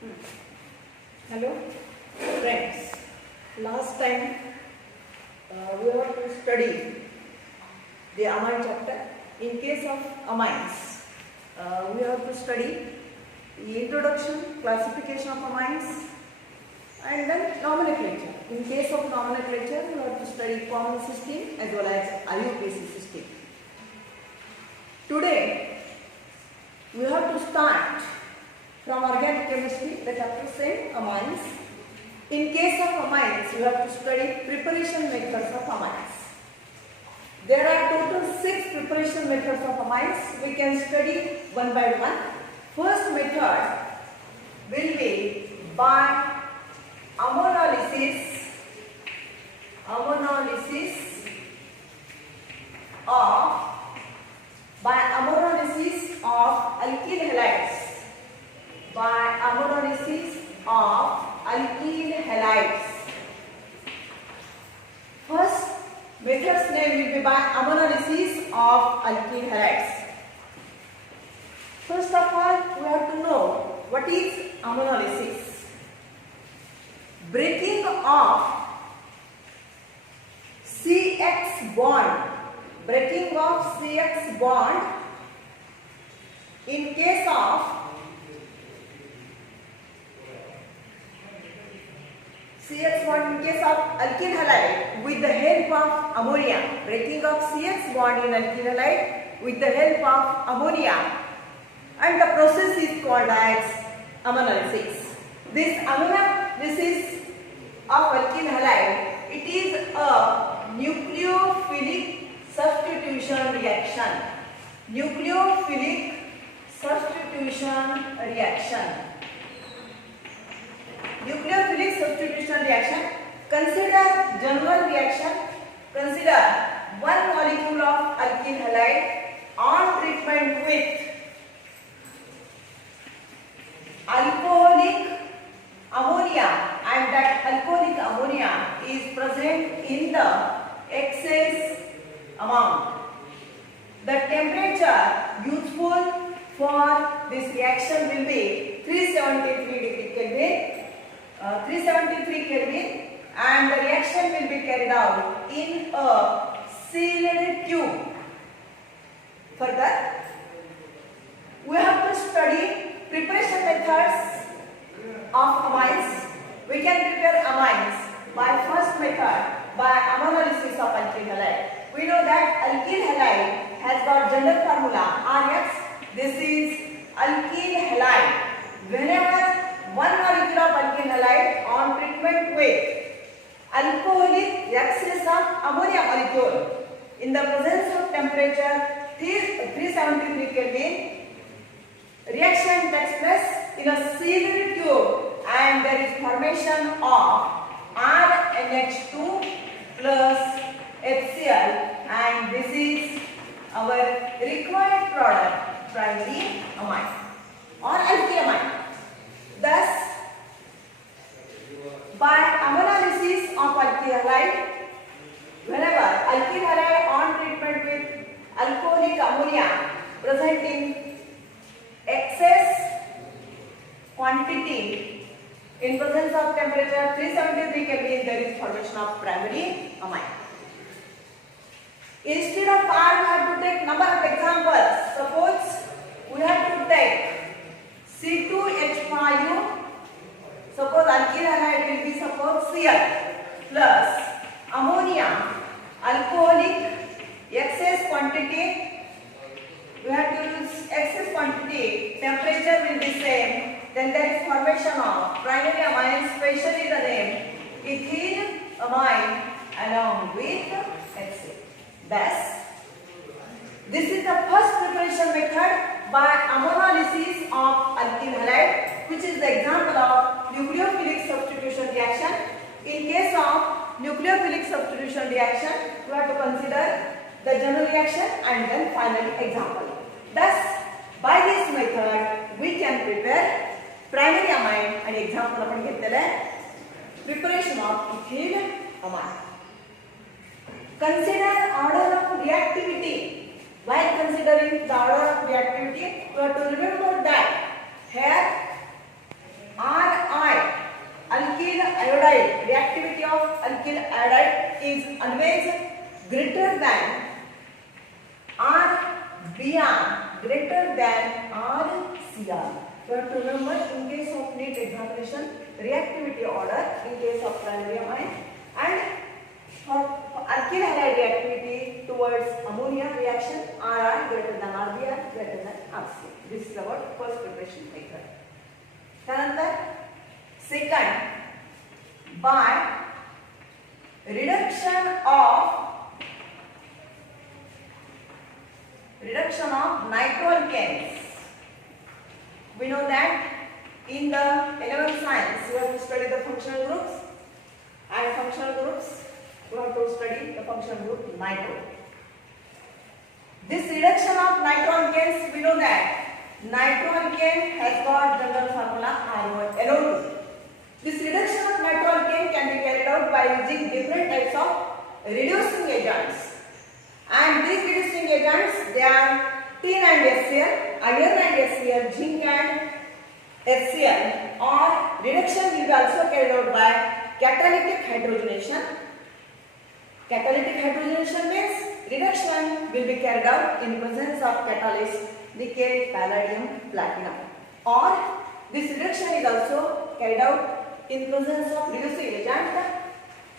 Hello friends, last time we have to study the amine chapter. In case of amines, we have to study the introduction, classification of amines and then nomenclature. In case of nomenclature, we have to study common cysteine as well as IUPAC cysteine. Today we have to start from organic chemistry, the chapter same amines. In case of amines, you have to study preparation methods of amines. There are total 6 preparation methods of amines. We can study one by one. First method will be by ammonolysis of alkyl halides. By ammonolysis of alkyl halides. First method's name will be by ammonolysis of alkyl halides. First of all, we have to know what is ammonolysis. Breaking of CX bond. Breaking of CX bond in case of CX bond in case of alkyl halide with the help of ammonia. Breaking of CX bond in alkyl halide with the help of ammonia, and the process is called as ammonolysis. This ammonolysis of alkyl halide, it is a nucleophilic substitution reaction. Nucleophilic substitution reaction. Nucleophilic substitution reaction. Consider general reaction. Consider one molecule of alkyl halide on treatment with alcoholic ammonia, and that alcoholic ammonia is present in the excess amount. The temperature useful for this reaction will be 373 degree Kelvin. 373 Kelvin, and the reaction will be carried out in a sealed tube. Further, we have to study preparation methods of amines. We can prepare amines by first method by ammonolysis of alkyl halide. We know that alkyl halide has got general formula RX. This is alkyl halide. Whenever one molecule of alkyl halide on treatment with alcoholic excess of ammonia molecule in the presence of temperature 373 Kelvin, reaction takes place in a sealed tube, and there is formation of RNH2 plus HCl, and this is our required product, primary amine or alkylamine. Thus, by ammonolysis of alkyl halide, whenever alkyl halide on treatment with alcoholic ammonia present in excess quantity in presence of temperature 373 Kelvin, there is formation of primary amine. Instead of R, we have to take number of examples. Suppose we have to take C2H5. Suppose alkyl halide will be suppose Cl plus ammonia, alcoholic excess quantity. We have to use excess quantity. Temperature will be same. Then there is formation of primary amine, especially the name ethyl amine along with HCl. Thus, this is the first preparation method by ammonolysis of alkyl halide, which is the example of nucleophilic substitution reaction. In case of nucleophilic substitution reaction, we have to consider the general reaction and then final example. Thus, by this method, we can prepare primary amine, and example आपण घेतलेला preparation of ethyl amine. Consider order of reactivity. While considering the order of reactivity, you have to remember that here R You have to remember, in case of NEET examination, reactivity order in case of primary amine, and for alkyl halide reactivity towards ammonia reaction, RR greater than RBR greater than RCl. This is our first preparation method. Then second, by reduction of nitroalkanes. We know that in the 11th science you have to study the functional groups, and functional groups you have to study the functional group nitro. This reduction of nitroalkanes, we know that nitroalkane has got general formula NO2. This reduction of nitroalkane can be carried out by using different types of reducing agents. And these reducing agents, they are tin and HCl, iron and HCl, zinc and HCl. Or reduction will be also carried out by catalytic hydrogenation. Catalytic hydrogenation means reduction will be carried out in presence of catalyst nickel, palladium, platinum. Or this reduction is also carried out in presence of reducing agent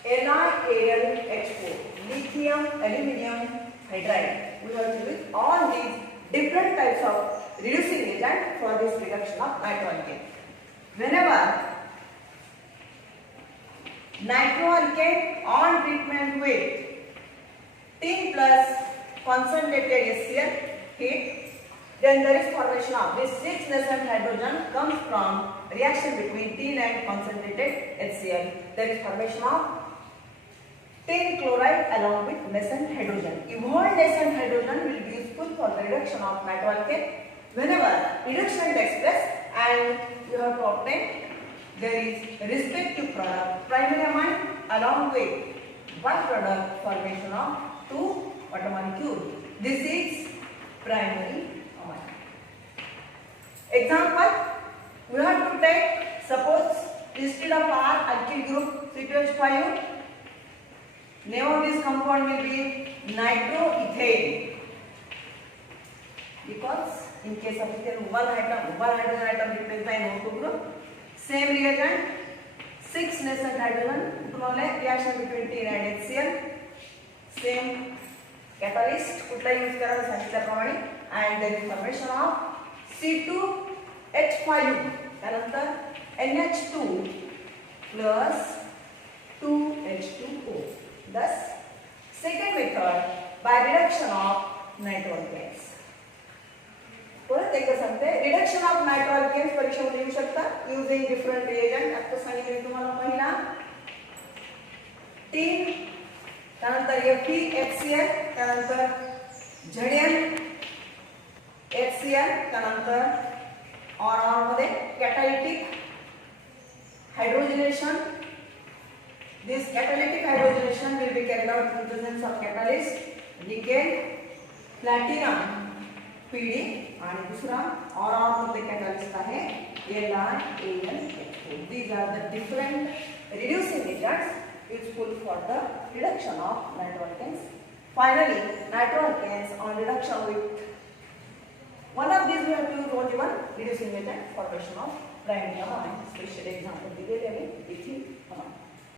NiAlH4, lithium aluminium hydride. We have to use all these different types of reducing agent for this reduction of nitroalkane. Whenever nitroalkane on treatment with tin plus concentrated HCl heat, then there is formation of this 6 nascent hydrogen comes from reaction between tin and concentrated HCl. There is formation of tin chloride along with nascent hydrogen. Evolved nascent hydrogen will be useful for the reduction of nitroalkane. Whenever reduction takes place and you have to obtain, there is respective product primary amine along with byproduct formation of 2 water molecule. This is primary amine. Example, we have to take, suppose instead of R alkyl group C2H5, name of this compound will be nitroethane, because in case of ethane one hydrogen atom replaced by NO2 group. Same reagent, 6 nascent hydrogen reaction between tin and HCl. Same catalyst कुठला use करायला सांगितल्याप्रमाणे, and there is formation of C2H5 त्यानंतर NH2 plus 2H2O. Thus, second method by reduction of nitroalkanes. परत एकदा सांगते, reduction of नायट्रोअल्केन्स परीक्षेमध्ये येऊ शकतात युजिंग डिफरंट रिएजंट. आता सांगितले तुम्हाला पहिला tin, त्यानंतर FeHCl, त्यानंतर Zn HCl, त्यानंतर RR मध्ये कॅटालिटिक हायड्रोजनेशन. This catalytic hydrogenation will be carried out in presence of catalyst nickel, platinum, PD, आणि दुसरा RR मध्ये कॅटलिस्ट आहे LiAlH4. These are the different reducing agents useful for the reduction of nitroalkanes. Finally, nitroalkanes on reduction with one of these we have to use only one reducing agent, formation of primary amine. Special example दिलेले आहे इथे.